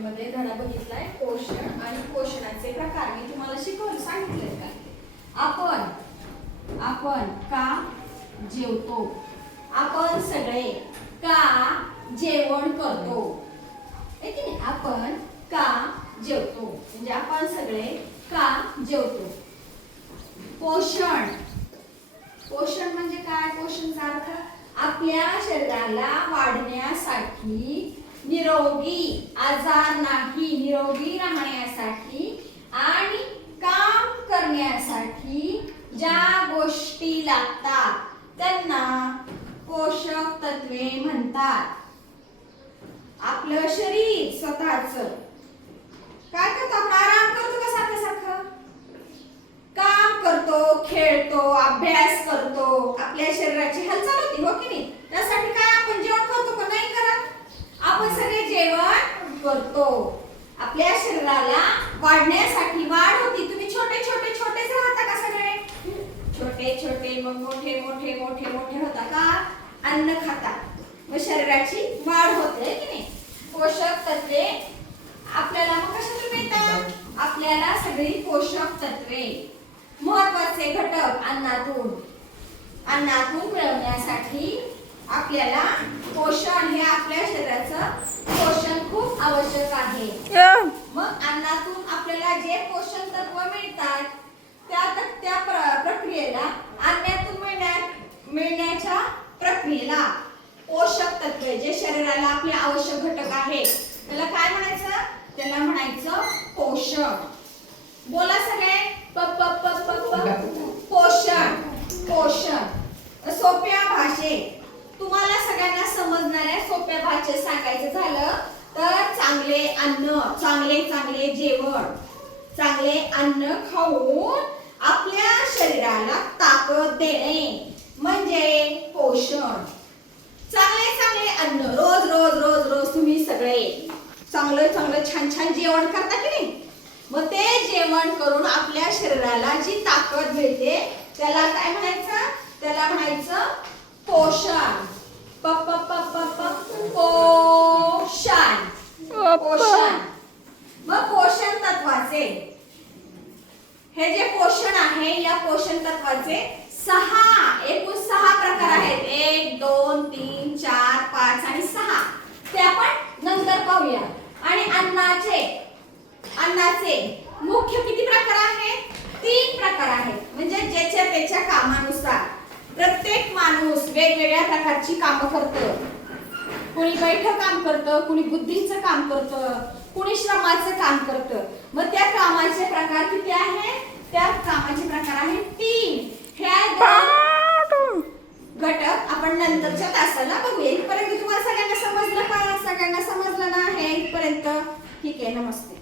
मध्ये धडा बघितलाय पोषण आणि पोषणाचे प्रकार. मी तुम्हाला सांगितलंय का आपण का जेवतो, आपण सगळे का जेवण करतो, है की नाही? आपण का जेवतो म्हणजे आपण सगळे का जेवतो. पोषण म्हणजे काय? पोषणचा अर्थ आपल्या शरीराला वाढण्यासाठी, निरोगी आजार नाही, निरोगी राहण्यासाठी आणि काम करण्यासाठी ज्या गोष्टी लागतात त्यांना पोषक तत्वे म्हणतात. आपलं शरीर स्वतःच काय करतो? आपण आराम करतो का? सारखं काम करतो, खेळतो, अभ्यास करतो, आपल्या शरीराची हालचाल होती, हो की नाही? त्यासाठी काय आपण जेवण करतो का? नाही करत. आपण सगळे जेवण करतो आपल्या शरीराला वाढण्यासाठी. वाढ होती. तुम्ही छोटे राहता का? सगळे छोटे मग मोठे होता का? अन्न खाता, मग शरीराची वाढ होते की नाही? पोषक तत्वे आपल्याला मग कशातून मिळतात? आपल्याला सगळी पोषक तत्वे, महत्त्वाचे घटक अन्नातून मिळवण्यासाठी आपल्याला पोषण, हे आपल्या शरीराचं पोषण खूप आवश्यक आहे. मग अन्नातून आपल्याला जे पोषण तत्व मिळतात त्या प्रक्रियेला, अन्नातून मिळण्याच्या प्रक्रियेला पोषक तत्वे, जे शरीराला आपले आवश्यक घटक आहे, त्याला काय म्हणायचं? त्याला म्हणायचं पोषण. बोला सगळे पोषण. सोप्या भाषेत तुम्हाला सगळ्यांना समजणाऱ्या सोप्या भाषेत सांगायचं झालं तर चांगले अन्न, चांगले जेवण, चांगले अन्न खाऊन आपल्या शरीराला ताकद देणे म्हणजे पोषण. चांगले अन्न रोज तुम्ही सगळे चांगलं छान जेवण करता की नाही? मग ते जेवण करून आपल्या शरीराला जी ताकद मिळते त्याला काय म्हणायचं? त्याला म्हणायचं पोषण. पोषण. मग पोषण तत्वाचे, हे जे पोषण आहे, या पोषण तत्वाचे एकूण 6 प्रकार आहेत. 1, 2, 3, 4, 5 आणि 6. ते आपण नंतर पाहूया. आणि अन्नाचे मुख्य किती प्रकार आहेत? 3 प्रकार आहेत. म्हणजे ज्याच्या त्याच्या कामानुसार प्रत्येक माणूस वेगवेगळ्या प्रकारची कामं करतं. कुणी बैठं काम करतं, कुणी बुद्धीचं काम करतं, कुणी श्रमाचं काम करतं. मग त्या कामाचे प्रकार किती आहेत? त्या कामाचे प्रकार आहेत 3. ह्या 2 घटक आपण नंतरच्या तासाला बघूया. इथपर्यंत तुम्हाला सगळ्यांना समजलं ना? हे इथपर्यंत ठीक आहे. नमस्ते.